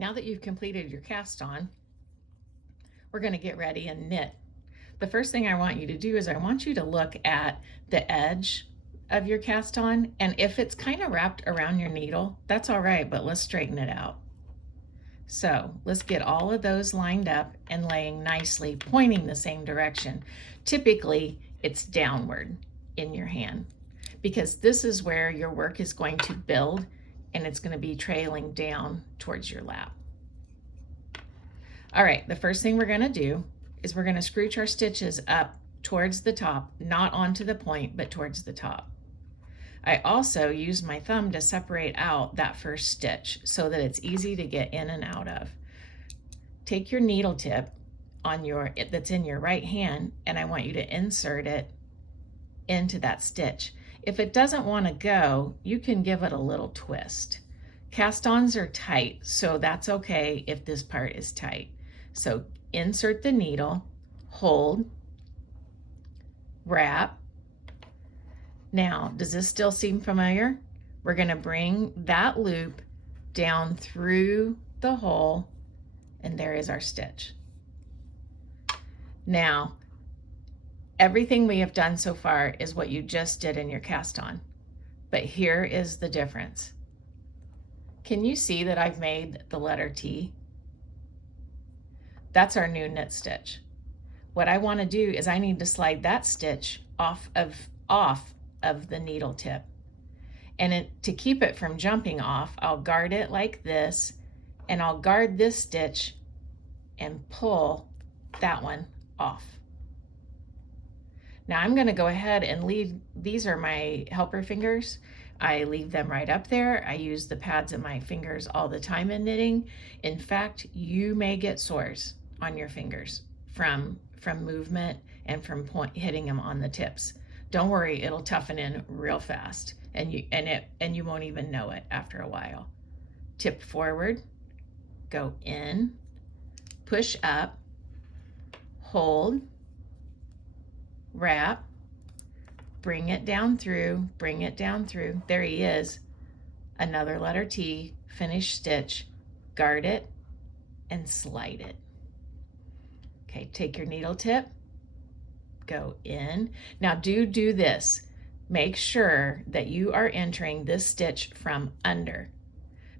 Now that you've completed your cast on, we're going to get ready and knit. The first thing I want you to do is I want you to look at the edge of your cast on, and if it's kind of wrapped around your needle, that's all right, but let's straighten it out. So let's get all of those lined up and laying nicely, pointing the same direction. Typically, it's downward in your hand because this is where your work is going to build and it's going to be trailing down towards your lap. All right, the first thing we're going to do is we're going to scrooch our stitches up towards the top, not onto the point, but towards the top. I also use my thumb to separate out that first stitch so that it's easy to get in and out of. Take your needle tip that's in your right hand, and I want you to insert it into that stitch. If it doesn't want to go, you can give it a little twist. Cast-ons are tight, so that's okay if this part is tight. So insert the needle, hold, wrap. Now, does this still seem familiar? We're going to bring that loop down through the hole, and there is our stitch. Now, everything we have done so far is what you just did in your cast on, but here is the difference. Can you see that I've made the letter T? That's our new knit stitch. What I want to do is I need to slide that stitch off of the needle tip. And to keep it from jumping off, I'll guard it like this, and I'll guard this stitch and pull that one off. Now I'm going to go ahead and leave, these are my helper fingers. I leave them right up there. I use the pads of my fingers all the time in knitting. In fact, you may get sores on your fingers from movement and from hitting them on the tips. Don't worry, it'll toughen in real fast, and you won't even know it after a while. Tip forward, go in, push up, hold, wrap, bring it down through, bring it down through. There he is. Another letter T, finish stitch, guard it, and slide it. Okay, take your needle tip, go in. Now do this. Make sure that you are entering this stitch from under,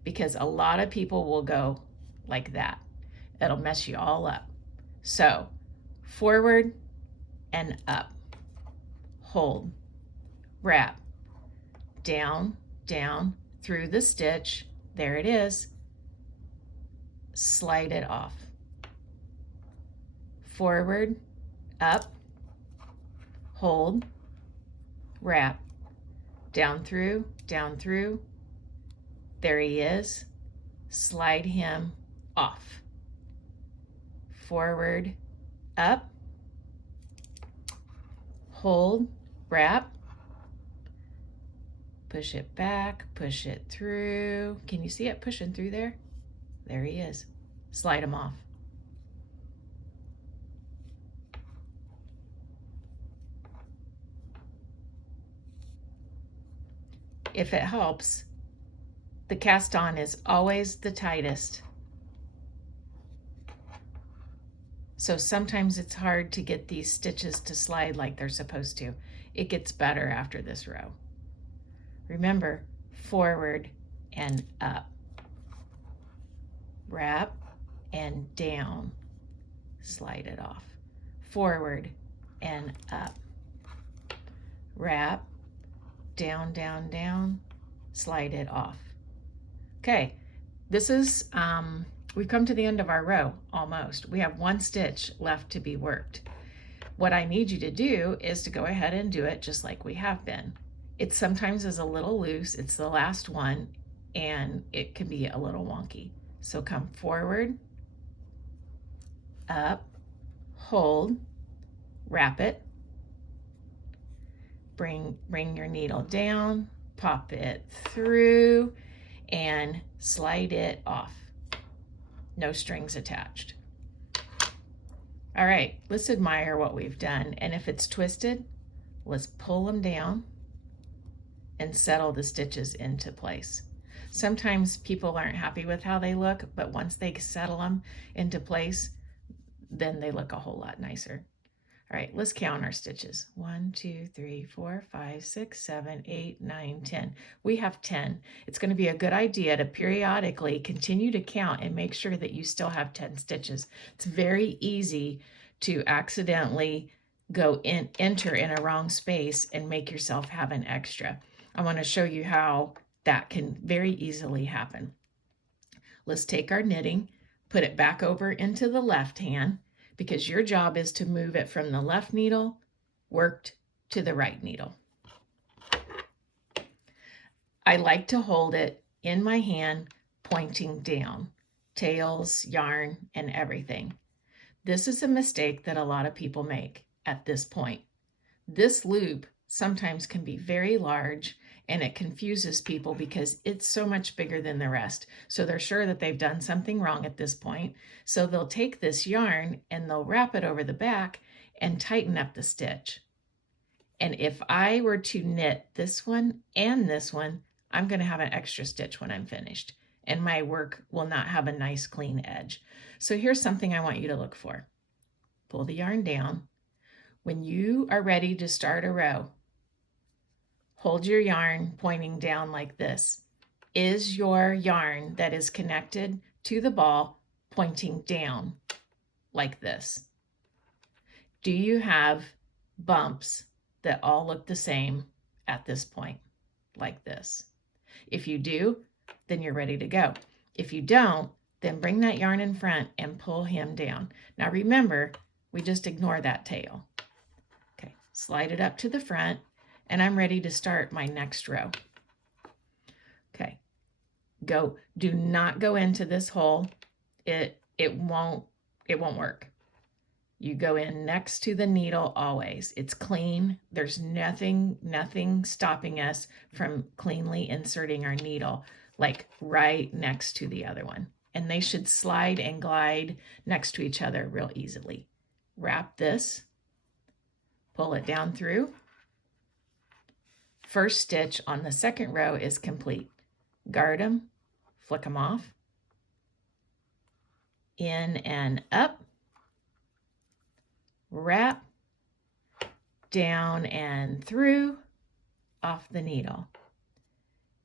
because a lot of people will go like that. It'll mess you all up. So forward and up, hold, wrap, down, down through the stitch. There it is. Slide it off. Forward, up, hold, wrap, down through, down through. There he is. Slide him off. Forward, up, hold, wrap, push it back, push it through. Can you see it pushing through there? There he is. Slide him off. If it helps, the cast on is always the tightest. So sometimes it's hard to get these stitches to slide like they're supposed to. It gets better after this row. Remember, forward and up. Wrap and down. Slide it off. Forward and up. Wrap, down, down, down, slide it off. Okay, this is, we've come to the end of our row almost. We have one stitch left to be worked. What I need you to do is to go ahead and do it just like we have been. It sometimes is a little loose. It's the last one and it can be a little wonky. So come forward, up, hold, wrap it, bring your needle down, pop it through, and slide it off. No strings attached. All right, let's admire what we've done. And if it's twisted, let's pull them down and settle the stitches into place. Sometimes people aren't happy with how they look, but once they settle them into place, then they look a whole lot nicer. All right, let's count our stitches. 1, 2, 3, 4, 5, 6, 7, 8, 9, 10. We have 10. It's going to be a good idea to periodically continue to count and make sure that you still have 10 stitches. It's very easy to accidentally enter in a wrong space and make yourself have an extra. I want to show you how that can very easily happen. Let's take our knitting, put it back over into the left hand, because your job is to move it from the left needle worked to the right needle. I like to hold it in my hand pointing down, tails, yarn, and everything. This is a mistake that a lot of people make at this point. This loop sometimes can be very large, and it confuses people because it's so much bigger than the rest. So they're sure that they've done something wrong at this point. So they'll take this yarn and they'll wrap it over the back and tighten up the stitch. And if I were to knit this one and this one, I'm going to have an extra stitch when I'm finished, and my work will not have a nice clean edge. So here's something I want you to look for. Pull the yarn down. When you are ready to start a row, hold your yarn pointing down like this. Is your yarn that is connected to the ball pointing down like this? Do you have bumps that all look the same at this point, like this? If you do, then you're ready to go. If you don't, then bring that yarn in front and pull him down. Now remember, we just ignore that tail. Okay, slide it up to the front, and I'm ready to start my next row. Okay, do not go into this hole. It won't work. You go in next to the needle always. It's clean. There's nothing stopping us from cleanly inserting our needle, like right next to the other one. And they should slide and glide next to each other real easily. Wrap this, pull it down through. First stitch on the second row is complete. Guard them, flick them off, in and up, wrap, down and through, off the needle,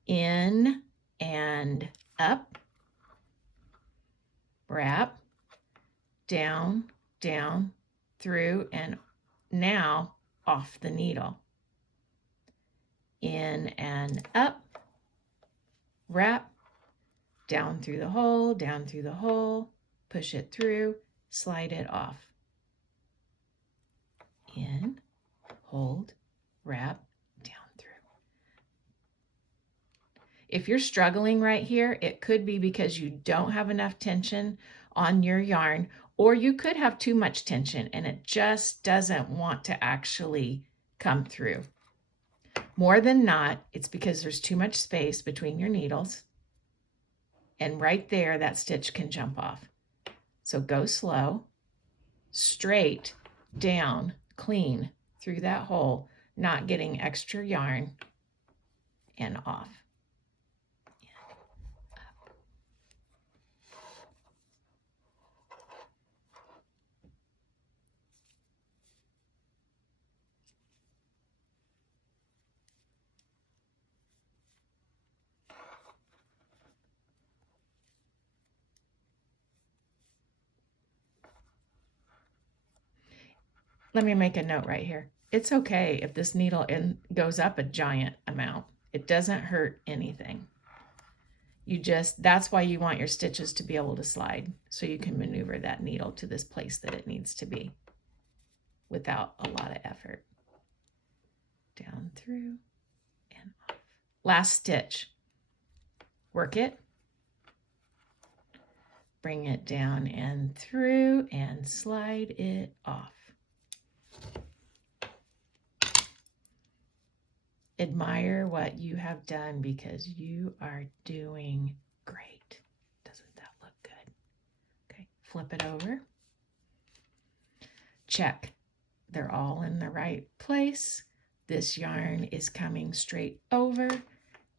in and up, wrap, down, down, through, and now off the needle, in and up, wrap, down through the hole, push it through, slide it off. In, hold, wrap, down through. If you're struggling right here, it could be because you don't have enough tension on your yarn, or you could have too much tension and it just doesn't want to actually come through. More than not, it's because there's too much space between your needles, and right there, that stitch can jump off. So go slow, straight, down, clean through that hole, not getting extra yarn, and off. Let me make a note right here. It's okay if this needle goes up a giant amount. It doesn't hurt anything. That's why you want your stitches to be able to slide, so you can maneuver that needle to this place that it needs to be without a lot of effort. Down through and off. Last stitch. Work it. Bring it down and through and slide it off. Admire what you have done because you are doing great. Doesn't that look good? Okay, flip it over. Check. They're all in the right place. This yarn is coming straight over,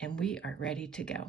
and we are ready to go.